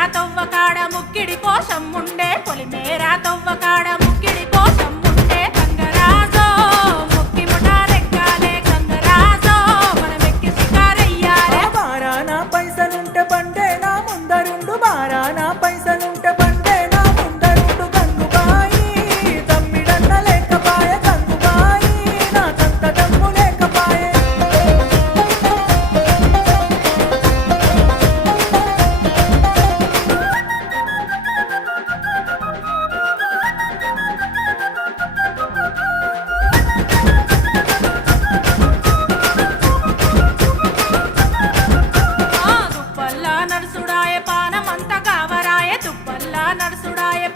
పొలిమేరా తవ్వకాడ ముక్కిడి కోసం ఉండే పొలిమేరా తవ్వకాడ ముక్కిడి కోసం ఉండే గంగరాజో ముక్కి ముఠాలెక్కాలే గంగరాజో మనమెక్కి షికారయ్యాలే బారానా పైసలుంటే బండే నా ముందరుండు బారానా పైసలుంటే బండే నా ముందరుండు గంగుబాయి తమ్మిడన్న లేకపాయే గంగుబాయి నాకంత దమ్ము లేకపాయే తుప్పల్లా నడుసుడాయే పానమంత కావరాయే తుప్పల్లా నడుసుడాయే